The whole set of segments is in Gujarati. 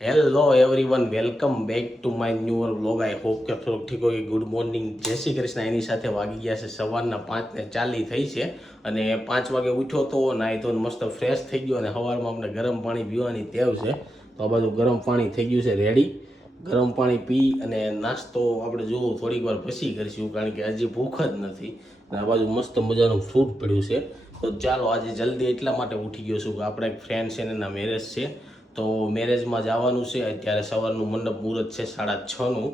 Hello everyone, welcome back to my new vlog. I hope કે થોડુંક ઠીક હોય. ગુડ મોર્નિંગ, જય શ્રી કૃષ્ણ. એની સાથે વાગી ગયા છે સવારના 5:40 થઈ છે અને 5 વાગે ઉઠ્યો તો નાહી તો મસ્ત ફ્રેશ થઈ ગયો અને સવારમાં આપણે ગરમ પાણી પીવાની ટેવ છે તો આ બાજુ ગરમ પાણી થઈ ગયું છે રેડી. ગરમ પાણી પી અને નાસ્તો આપણે જોવું થોડીક વાર પછી કરીશું કારણ કે હજી ભૂખ જ નથી અને આ બાજુ મસ્ત મજાનું ફ્રૂટ પડ્યું છે. તો ચાલો આજે જલ્દી એટલા માટે ઉઠી ગયો છું કે આપણા એક ફ્રેન્ડ છે એના મેરેજ છે તો મેરેજમાં જવાનું છે. અત્યારે સવારનું મંડપ મુહૂર્ત છે 6:30નું,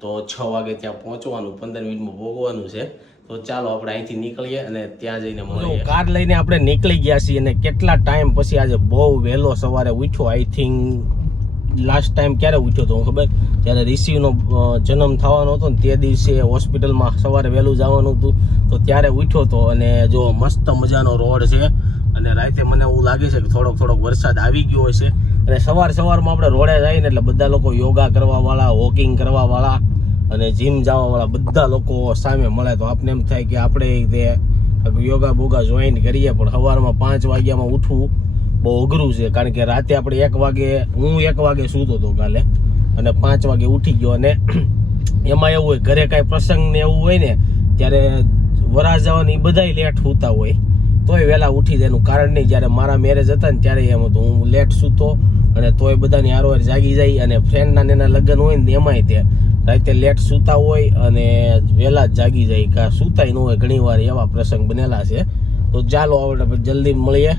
તો 6 વાગે ત્યાં પહોંચવાનું, 15 મિનિટમાં ભોગવાનું છે. તો ચાલો આપણે અહીંથી નીકળીએ અને ત્યાં જઈને મળીએ. કાર લઈને આપણે નીકળી ગયા છીએ અને કેટલા ટાઈમ પછી આજે બહુ વહેલો સવારે ઉઠ્યો. આઈ થિંક લાસ્ટ ટાઈમ ક્યારે ઉઠ્યો હતો ખબર, જ્યારે રિસીવનો જન્મ થવાનો હતો ને તે દિવસે હોસ્પિટલમાં સવારે વહેલું જવાનું હતું તો ત્યારે ઉઠ્યો હતો. અને જો મસ્ત મજાનો રોડ છે અને રાતે મને એવું લાગે છે કે થોડોક વરસાદ આવી ગયો હશે. અને સવારમાં આપણે રોડે જઈએ ને એટલે બધા લોકો યોગા કરવાવાળા, વોકિંગ કરવાવાળા અને જીમ જવાવાળા બધા લોકો સામે મળે તો આપણે એમ થાય કે આપણે તે યોગા બોગા જોઈન કરીએ. પણ સવારમાં 5 વાગ્યામાં ઉઠવું બહુ અઘરું છે કારણ કે રાતે આપણે 1 વાગે સૂતો હતો કાલે અને 5 વાગે ઉઠી ગયો. અને એમાં એવું હોય ઘરે કાંઈ પ્રસંગ ને એવું હોય ને ત્યારે વરાજાવાની બધાય લેટ સૂતા હોય તોય વહેલા ઉઠી જાય. એનું કારણ નહીં, જ્યારે મારા મેરેજ હતા ને ત્યારે એમ હતું, હું લેટ સૂતો અને તોય બધાની હારોહાર જાગી જાય. અને ફ્રેન્ડના એના લગ્ન હોય ને એમાંય તે રાતે લેટ સૂતા હોય અને વહેલા જ જાગી જાય, કાં સૂતાય ન હોય. ઘણી વાર એવા પ્રસંગ બનેલા છે. તો ચાલો આપણે જલ્દી મળીએ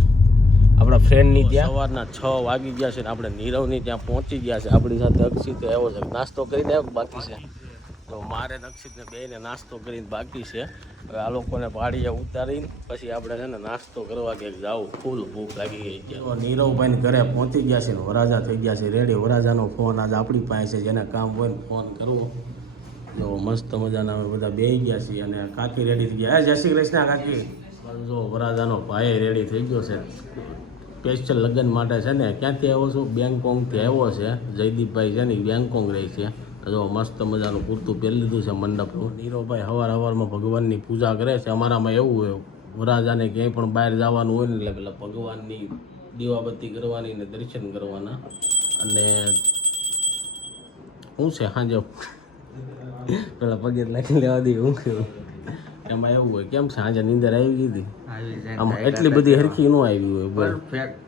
આપણા ફ્રેન્ડની ત્યાં. સવારના 6 વાગી ગયા છે ને આપણે નીરવની ત્યાં પહોંચી ગયા છે. આપણી સાથે અક્ષિત આવ્યો છે. નાસ્તો કરીને આવ્યો બાકી છે તો મારે અક્ષિતને બેને નાસ્તો કરીને બાકી છે. હવે આ લોકોને પાડીએ ઉતારીને પછી આપણે છે ને નાસ્તો કરવા ક્યાંક જાવું, ફૂલ ભૂખ લાગી ગઈ છે. નીરવભાઈને ઘરે પહોંચી ગયા છે ને વરાજા થઈ ગયા છે રેડી. વરાજાનો ફોન આજે આપણી પાસે છે, જેને કામ હોય ને ફોન કરવો. જો મસ્ત મજાના અમે બધા બેસી ગયા છીએ અને કાકી રેડી થઈ ગયા. જય શ્રી કૃષ્ણ કાકી. જો વરાજાનો ભાઈ રેડી થઈ ગયો છે સ્પેશિયલ લગ્ન માટે છે ને. ક્યાંથી આવ્યો છું? બેંગકોંગથી આવ્યો છે. જયદીપભાઈ છે ને બેંગકોંગ રહે છે. જો મસ્ત મજાનું કુર્તું પહેરી લીધું છે મંડપનું. નીરવભાઈ સવારમાં ભગવાનની પૂજા કરે છે. અમારામાં એવું હોય વરાજાને ક્યાંય પણ બહાર જવાનું હોય ને એટલે પેલા ભગવાનની દીવાબત્તી કરવાની ને દર્શન કરવાના. અને શું છે સાંજે પેલા પગે લાગી લેવા દે હું કહ્યું એમાં એવું હોય. કેમ છે સાંજે નીંદર આવી ગઈ હતી? આમ એટલી બધી હરખી ન આવી હોય,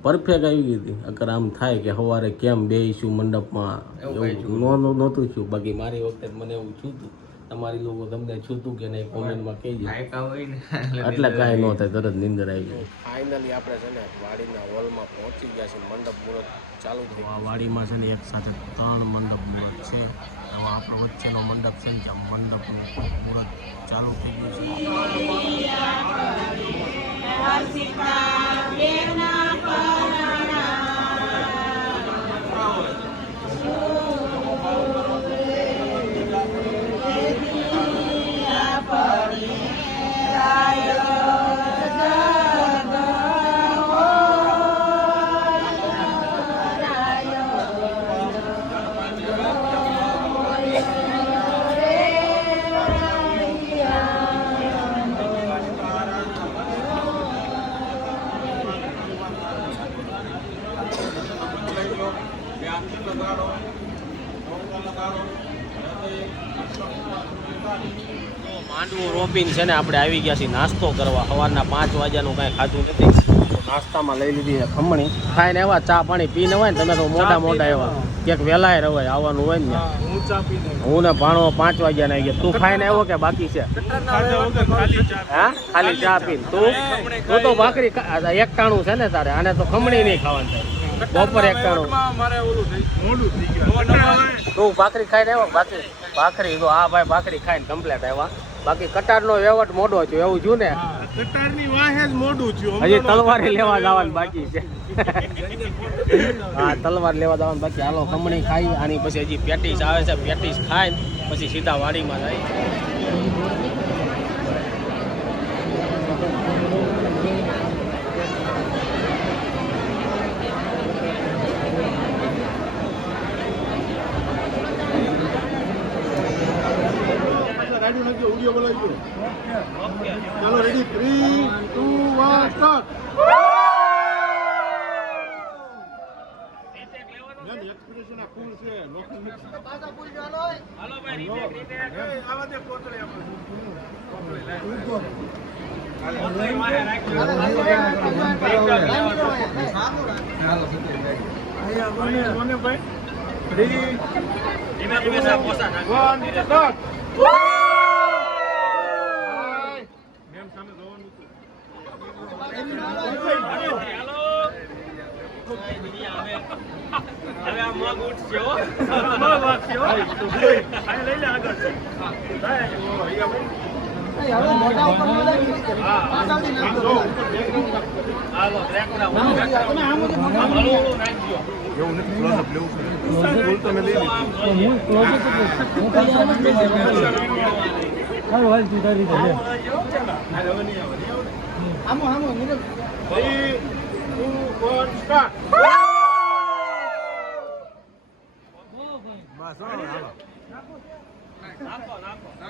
પરફેક્ટ આવી ગઈ હતી. અગર આમ થાય કે સવારે કેમ બેસીશું મંડપમાં એવું નહોતું થયું. બાકી મારી વખતે મને એવું થયું હતું. તમારી લોકો તમને છૂતું કે નહીં કોમેન્ટમાં કહેજો. એટલે કાંઈ ન થાય, તરત નીંદર આવી ગઈ. ફાઇનલી આપણે છે ને વાડીના હોલમાં પહોંચી ગયા છે. મંડપ મુહૂર્ત ચાલુ થઈ ગયું. વાડીમાં છે ને એક સાથે 3 મંડપ મુહૂર્ત છે. એમાં આપણો વચ્ચેનો મંડપ છે ને ત્યાં મંડપનું મુહૂર્ત ચાલુ થઈ માંડવું રોપીને છે ને આપણે આવી ગયા છીએ નાસ્તો કરવા. સવારના 5 વાગ્યાનું કાંઈ ખાધું નથી તો નાસ્તામાં લઈ લીધી છે ખમણી. ખાઈને એવા ચા પાણી પીને હોય ને તમે તો મોટા એવા ક્યાંક વહેલાય રવાય આવવાનું હોય ને. હું ને ભાણો 5 વાગ્યાને આવી ગયા. તું ખાઈને આવ્યો કે બાકી છે? હા, ખાલી ચા પીને. તું તો ભાખરી 1 છે ને તારે. આને તો ખમણી નહીં ખાવાનું થાય. બપોર 1 તું ભાખરી ખાઈને આવ્યો? બાકી ભાખરી તો હા ભાઈ ભાખરી ખાઈને કમ્પ્લેટ આવ્યા. બાકી કટારનો વેવટ મોડો થયો એવું થયું ને. કટારની વાહે જ મોડું થયું. હજી તલવારી લેવા જવાનું બાકી છે. હા, તલવાર લેવા જવાનું બાકી. હાલો ખમણી ખાઈ આની પછી હજી પેટીસ આવે છે. પેટીસ ખાઈને પછી સીધા વાડીમાં જાય. ચાલો રેડી 3, 2, 1 સ્ટાર્ટ. ના ફૂલ છે લોખંડ હવે આ મગ ઉઠશે હો મગ વાગશે હો આ લઈ લે આગળ હાલો રેકોડા નાખજો એવું નથી ક્લોઝઅપ લેવું ફૂલ તમે લઈ લીધું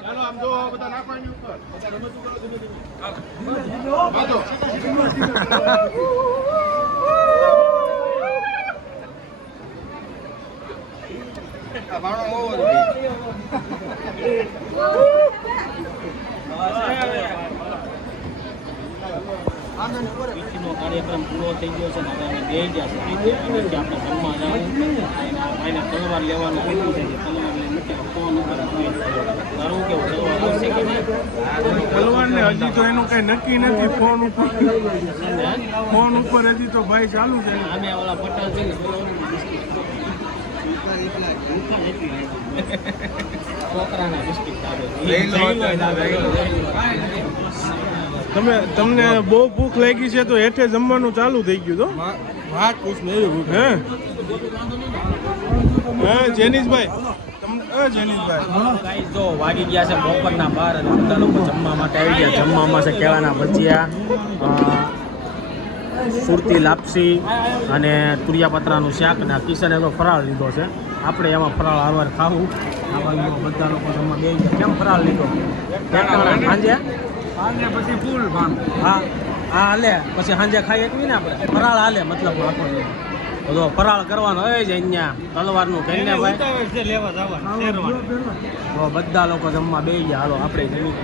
ચાલો આમ જો બધા નાખવાની ઉપર બધા રમત કરો ધીમે નો કાર્યક્રમ પૂરો થઈ ગયો છે ને હવે અમે બે ગયા છે કે આપણે જમવા જવાનું ભાઈને તલવાર લેવાનું કીધું છે કે તલવાર લઈ મૂકે ફોન ઉપર તારું કેવું તલવાર આવશે કે નહીં તલવાર ને હજી તો એનું કઈ નક્કી નથી ફોન ઉપર હજી તો ભાઈ ચાલુ છે અમે ઓલા પટેલ છે ને છોકરાના બિસ્કિટ તમને બહુ ભૂખ લાગી છે તો હેઠે જમવાનું ચાલુ થઈ ગયું તો વાત પૂછ હે જેનીશભાઈ ગાઈસ જો વાગી ગયા છે બપોરના 12 અને બધા લોકો જમવા માટે આવી ગયા. જમવામાં છે કેળાના ભજીયા, સુરતી લાપસી અને તુરિયાપત્રાનું શાક. અને કિશને તો ફરાળ લીધો છે. આપણે એમાં ફરાળ આવાર ખાવું. આ બાજુ બધા લોકો જમવા બેસી ગયા. કેમ ફરાળ લીધો? સાંજે પછી ફૂલ હા હાલે પછી સાંજે ખાઈ એકવી ને આપણે ફરાળ હાલે મતલબ આખો બધો ફરાળ કરવાનો હોય છે અહીંયા તલવારનું કહીને ભાઈ તો બધા લોકો જમવા બેસી ગયા. હાલો આપણે જમી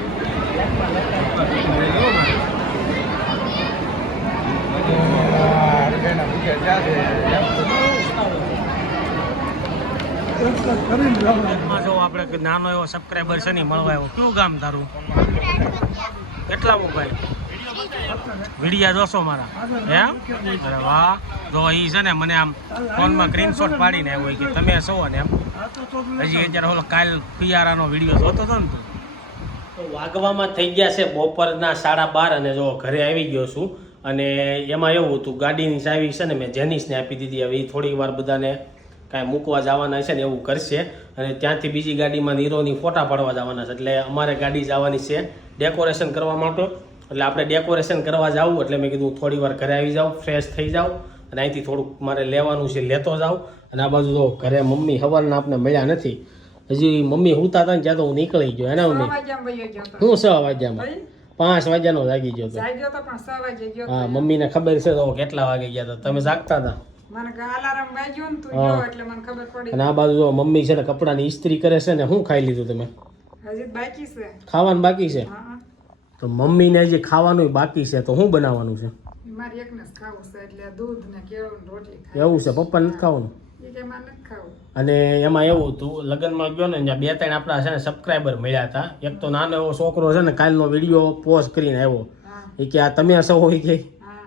જો આપણે નાનો એવો સબસ્ક્રાઈબર છે ને મળવા આવ્યો. કયું ગામ તારું? કેટલા મોબાઈલ વિડીયા જોશો મારા? એમ? અરે વાહ. જો એ છે ને મને આમ ફોનમાં સ્ક્રીનશોટ પાડીને આવ્યો કે તમે છો ને એમ. હજી અત્યારે ઓલો કાલ પિયારાનો વિડીયો જોતો હતો ને તું. તો વાગવામાં થઈ ગયા છે બપોરના 12:30 અને જો ઘરે આવી ગયો છું. અને એમાં એવું હતું, ગાડીની ચાવી છે ને મેં જેનિસને આપી દીધી. હવે એ થોડી વાર બધાને કાંઈ મૂકવા જવાના છે ને એવું કરશે. અને ત્યાંથી બીજી ગાડીમાં નીરોની ફોટા પાડવા જવાના છે. એટલે અમારે ગાડી જવાની છે ડેકોરેશન કરવા માટે. એટલે આપણે ડેકોરેશન કરવા જવું એટલે મેં કીધું થોડી વાર ઘરે આવી જાઉં, ફ્રેશ થઈ જાઉં અને અહીંથી થોડુંક મારે લેવાનું છે લેતો જાઉં. અને આ બાજુ તો ઘરે મમ્મી સવારના આપણે મળ્યા નથી. હજી મમ્મી હુતા હતા ને ત્યાં તો હું નીકળી ગયો. એના મમ્મી હું 6 વાગ્યામાં 5 વાગ્યાનો જાગી ગયો હતો. હા, મમ્મીને ખબર છે તો કેટલા વાગે ગયા હતા. તમે જાગતા હતા? અને આ બાજુ જો મમ્મી છે ને કપડાની ઇસ્ત્રી કરે છે ને. શું ખાઈ લીધું તમે? ખાવાનું બાકી છે? તો મમ્મીને હજી ખાવાનું બાકી છે તો શું બનાવવાનું છે? એવું છે? પપ્પા નથી ખાવાનું? અને એમાં એવું હતું, લગ્નમાં ગયો ને ત્યાં 2-3 આપણા છે ને સબસ્ક્રાઈબર મળ્યા હતા. એક તો નાનો એવો છોકરો છે ને કાલનો વિડીયો પોસ્ટ કરીને આવ્યો. એ કે આ તમે સૌ હોય કે?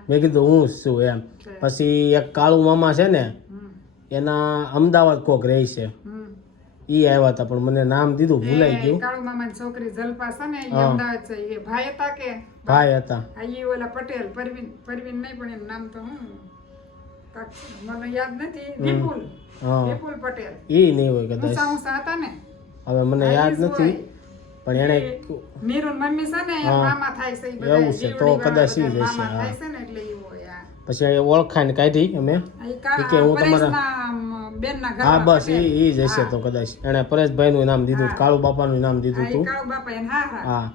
મેં કીધું હું છું એમ. પછી એક કાળુ મામા છે ને એના અમદાવાદ કોક રહે છે, ઈ આવ્યા હતા પણ મને નામ દીધું ભૂલાઈ ગયું. કાળુ મામાની છોકરી જલપા છે ને એ અમદાવાદ છે. એ ભાઈ હતા કે? ભાઈ હતા. ઈ ઓલા પટેલ પરવીન નહીં પણ એનું નામ તો મને યાદ નથી. વિપુલ પટેલ. ઈ નહીં હોય કદાચ. ઊંચા હતા ને. હવે મને યાદ નથી પણ એને નીરુન મમ્મી છે ને એ મામા થાય છે. ઈ એવું છે તો કદાચ ઈ જ હશે. મામા થાય છે ને એટલે ઈ હોય. પછી ઓળખાણ કાઢી અમે કે હું તમારા હા બસ એ જ હશે તો કદાચ. એને પરેશભાઈનું નામ દીધું, કાળુ બાપાનું નામ દીધું હતું. હા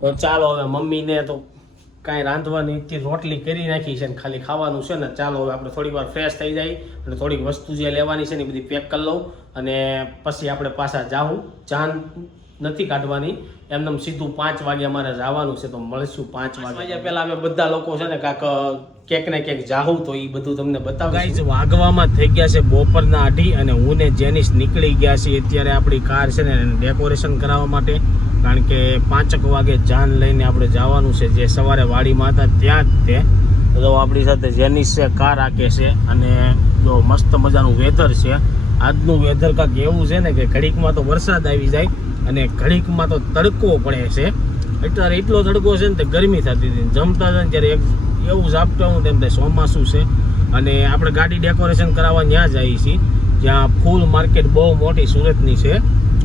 તો ચાલો હવે મમ્મીને તો કાંઈ રાંધવાની કે રોટલી કરી નાખી છે ને ખાલી ખાવાનું છે ને ચાલો હવે આપણે થોડીક વાર ફ્રેશ થઈ જાય અને થોડીક વસ્તુ જે લેવાની છે ને એ બધી પેક કરી લઉં અને પછી આપણે પાછા જાઉં જાન નથી કાઢવાની એમને સીધું 5 વાગે અમારે જવાનું છે તો મળીશું 5 વાગે પહેલાં અમે બધા લોકો છે ને ક્યાંક ને ક્યાંક જાહું તો એ બધું તમને બતાવું. ગાઈઝ વાગવામાં થઈ ગયા છે બપોરના 8 અને હું ને જેનિસ નીકળી ગયા છીએ અત્યારે આપણી કાર છે ને ડેકોરેશન કરાવવા માટે કારણ કે 5 વાગે જાન લઈને આપણે જવાનું છે જે સવારે વાડીમાં હતા ત્યાં જ તે તો આપણી સાથે જેનિસ છે કાર આકે છે અને જો મસ્ત મજાનું વેધર છે આજનું વેધર કાંક એવું છે ને કે ઘડીકમાં તો વરસાદ આવી જાય અને ઘડીકમાં તો તડકો પડે છે અત્યારે એટલો તડકો છે ને તે ગરમી થતી હતી જમતા હતા ને ત્યારે એવું ઝાપટા હું તેમ થાય ચોમાસું છે અને આપણે ગાડી ડેકોરેશન કરાવવા ત્યાં જઈએ છીએ જ્યાં ફૂલ માર્કેટ બહુ મોટી સુરતની છે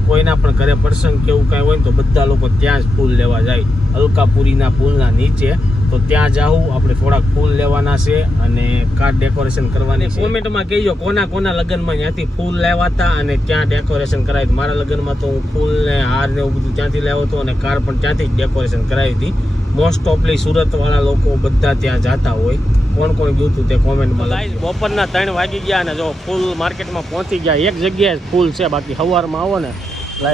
કોઈના પણ ઘરે પ્રસંગ કે એવું કાંઈ હોય ને તો બધા લોકો ત્યાં જ ફૂલ લેવા જાય અલકાપુરીના પુલના નીચે તો ત્યાં જાઉં આપણે થોડાક ફૂલ લેવાના છે અને કાર ડેકોરેશન કરવાની છે. કોમેન્ટમાં કહેજો કોના લગ્નમાં ત્યાંથી ફૂલ લેવાતા અને ત્યાં ડેકોરેશન કરાવી. મારા લગ્નમાં તો હું ફૂલ ને હાર ને એવું બધું ત્યાંથી લેવો હતો અને કાર પણ ત્યાંથી જ ડેકોરેશન કરાવી હતી. મોસ્ટ ઓફલી સુરતવાળા લોકો બધા ત્યાં જતા હોય. કોણ ગયું હતું તે કોમેન્ટમાં. બપોરના 3 વાગી ગયા અને જો ફૂલ માર્કેટમાં પહોંચી ગયા. એક જગ્યાએ ફૂલ છે બાકી સવારમાં આવો ને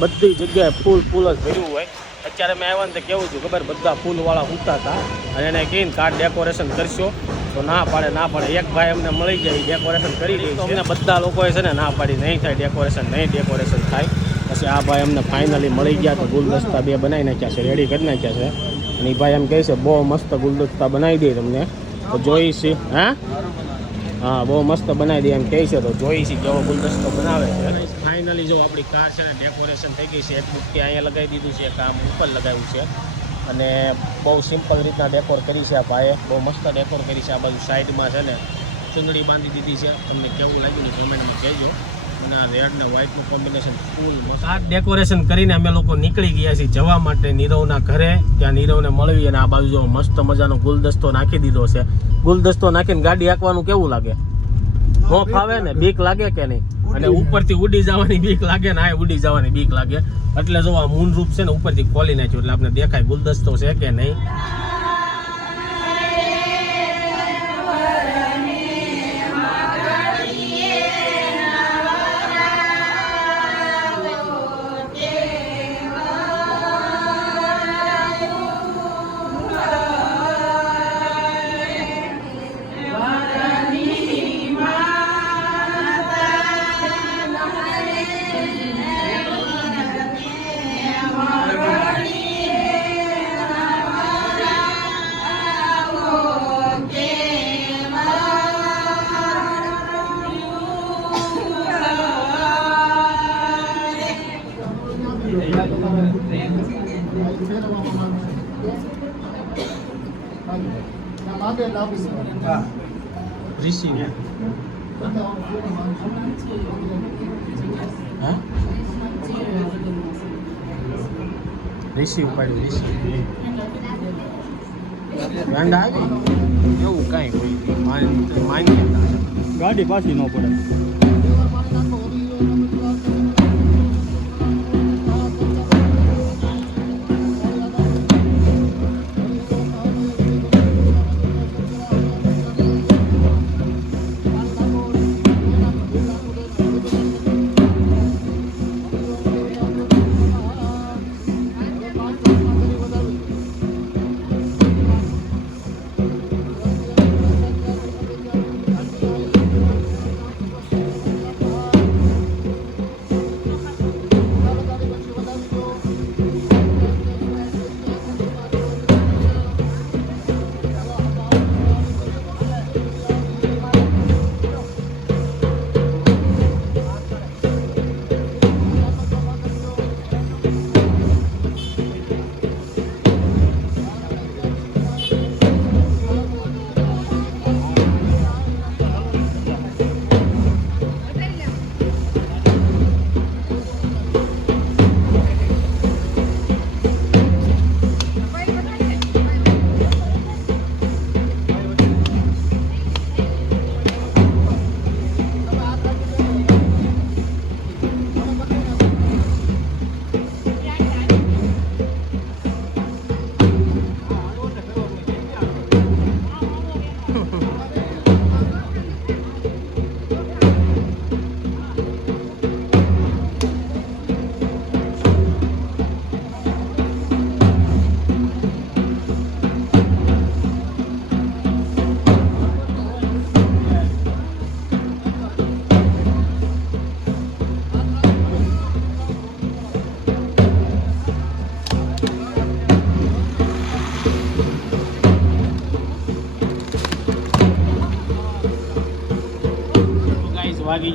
બધી જગ્યાએ ફૂલ જ ભર્યું હોય. અત્યારે મેં આવ્યા ને તો કેવું છું ખબર બધા ફૂલવાળા ઉતા હતા અને એને કહીને કાર ડેકોરેશન કરશો તો ના પાડે. એક ભાઈ અમને મળી જાય ડેકોરેશન કરી દે તો અમને બધા લોકોએ છે ને ના પાડી નહીં થાય ડેકોરેશન થાય. પછી આ ભાઈ અમને ફાઇનલી મળી ગયા તો ગુલદસ્તા 2 બનાવી નાખ્યા છે રેડી કરી નાખ્યા છે અને એ ભાઈ એમ કહે છે બહુ મસ્ત ગુલદસ્તા બનાવી દે તમને તો જોઈશી. હા બહુ મસ્ત બનાવી દે એમ કહે છે તો જોઈશી કેવો ગુલદસ્તો બનાવે છે. ફાઇનલી જો આપણી કાર છે ને ડેકોરેશન થઈ ગઈ છે. એક બુટ્ટી અહીંયા લગાવી દીધું છે એક આમ ઉપર લગાવ્યું છે અને બહુ સિમ્પલ રીતના ડેકોર કરી છે આ ભાઈએ. બહુ મસ્ત ડેકોર કરી છે. આ બાજુ સાઈડમાં છે ને ચૂંદડી બાંધી દીધી છે. તમને કેવું લાગ્યું ને કમેન્ટમાં કહેજો. અને આ રેડ ને વ્હાઇટનું કોમ્બિનેશન ફૂલ મસ્ત. આ ડેકોરેશન કરીને અમે લોકો નીકળી ગયા છીએ જવા માટે નીરવના ઘરે. ત્યાં નીરવને મળવી અને આ બાજુ જો મસ્ત મજાનો ગુલદસ્તો નાખી દીધો છે. ગુલદસ્તો નાખીને ગાડી હાંકવાનું કેવું લાગે? નો ફાવે ને? બીક લાગે કે નહીં? અને ઉપરથી ઉડી જવાની બીક લાગે ને આ ઉડી જવાની બીક લાગે એટલે જો આ મૂનરૂપ છે ને ઉપરથી ખોલી નાખ્યું એટલે આપણે દેખાય ગુલદસ્તો છે કે નહીં. રિસીવ રિસીવ પાડ્યું રિસીવ ગાંડ આવી એવું કાંઈ હોય માન્યતા ગાડી પાછી ન પડે.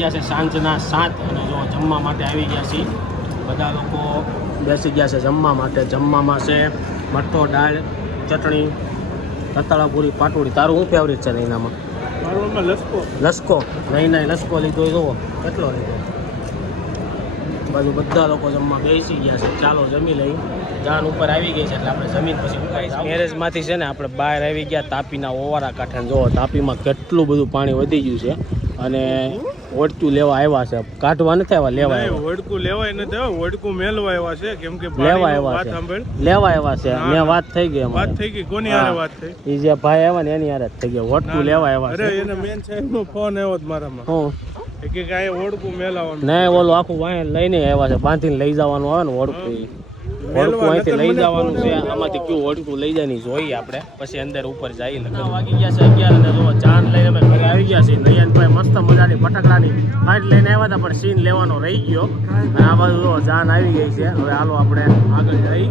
ગયા છે સાંજના 7 અને જો જમવા માટે આવી ગયા છીએ. બધા લોકો બેસી ગયા છે જમવા માટે. જમવામાં છે મઠો, દાળ, ચટણી, રતાળા પૂરી, પાટોડી. તારું શું ફેવરેટ છે નૈનામાં? લસકો. નહીં લસકો લીધો જુઓ કેટલો લીધો. બાજુ બધા લોકો જમવા બેસી ગયા છે. ચાલો જમી લઈ. જાન ઉપર આવી ગઈ છે એટલે આપણે જમીન પછી ઉકાઈ. મેરેજમાંથી છે ને આપણે બહાર આવી ગયા તાપીના ઓવારા કાંઠે. જુઓ તાપીમાં કેટલું બધું પાણી વધી ગયું છે અને ઓડકું લેવા આવ્યા છે. કાઢવા નથી આવ્યા, લેવા આવ્યા. ઓડકું લેવાય નથી આવ્યા, ઓડકું મેલવા આવ્યા છે. કેમ કે લેવા આવ્યા છે, લેવા આવ્યા છે. મેં વાત થઈ ગઈ, વાત થઈ ગઈ. કોની હારે વાત થઈ? એ જે ભાઈ આવ્યા ને એની હારે જ થઈ ગઈ. ઓડકું લેવા આવ્યા છે. અરે એને મેન સાહેબનો ફોન આવ્યો જ મારામાં. હું કે કાંઈ ઓડકું મેલાવાનું નહીં, ઓલું આખું વાય લઈને આવ્યા છે. બાંધીને લઈ જવાનું આવે ને ઓડકું. ઓડકું અહીંથી લઈ જવાનું છે. આમાંથી કયું ઓડકું લઈ જાય ની જોઈએ આપણે, પછી અંદર ઉપર જઈએ. વાગી ગયા છે 11 અને જો ચાંદ લઈને અમે ઘરે આવી ગયા છીએ. નયનભાઈ મસ્ત મજાની ફટાકડાની ફાઇટ લઈને આવ્યા હતા પણ સીન લેવાનો રહી ગયો. અને આ બાજુ જો જાન આવી ગઈ છે. હવે હાલો આપણે આગળ જઈ.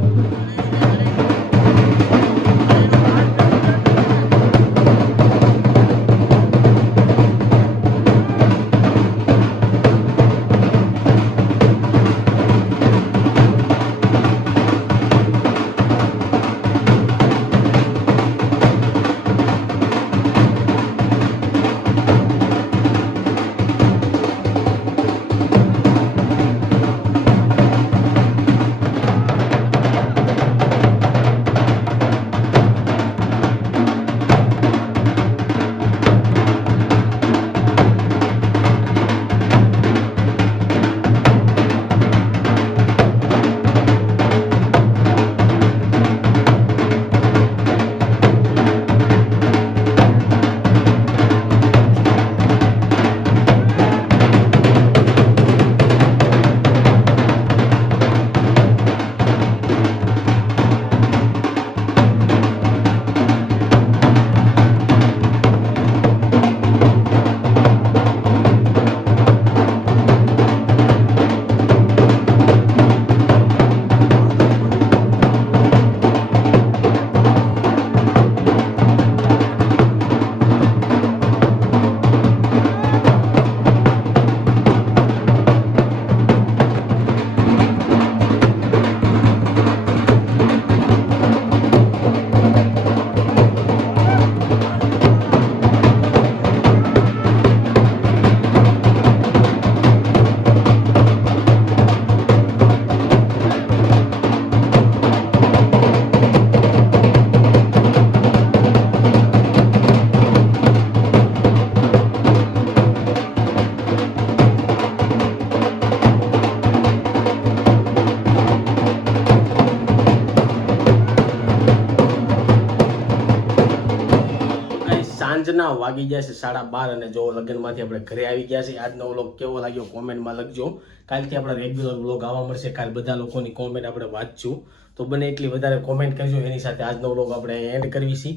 સાંજના વાગી ગયા છે 12:30 અને જો લગ્નમાંથી આપણે ઘરે આવી ગયા છે. આજનો વ્લોગ કેવો લાગ્યો કોમેન્ટમાં લખજો. કાલથી આપણા રેગ્યુલર વ્લોગ આવવા મળશે. કાલ બધા લોકોની કોમેન્ટ આપણે વાંચશું, તો બને એટલી વધારે કોમેન્ટ કરજો. એની સાથે આજનો વ્લોગ આપણે એન્ડ કરવી છે.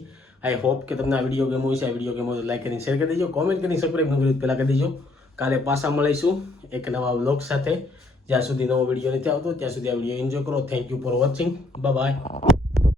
આઈ હોપ કે તમને આ વિડીયો ગમ્યો છે. આ વિડીયો ગમ્યો તો લાઈક કરીને શેર કરી દેજો, કોમેન્ટ કરીને સબસ્ક્રાઈબ ન કર્યું પહેલાં કરી દેજો. કાલે પાછા મળીશું એક નવા વ્લોગ સાથે. જ્યાં સુધી નવો વિડીયો નથી આવતો ત્યાં સુધી આ વિડીયો એન્જોય કરો. Thank you for watching. Bye bye.